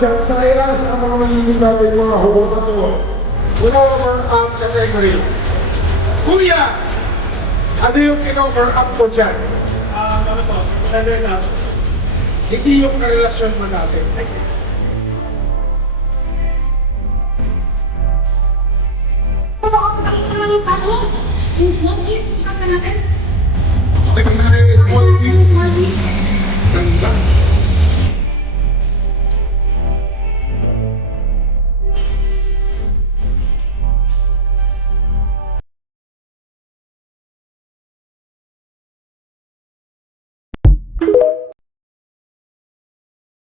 dyan sa era sa mga magiging natin mga hubot na to. Over up category. Kuya, ano yung in-over up ko dyan? Ano po? Leather na. Hindi yung karelasyon mo natin.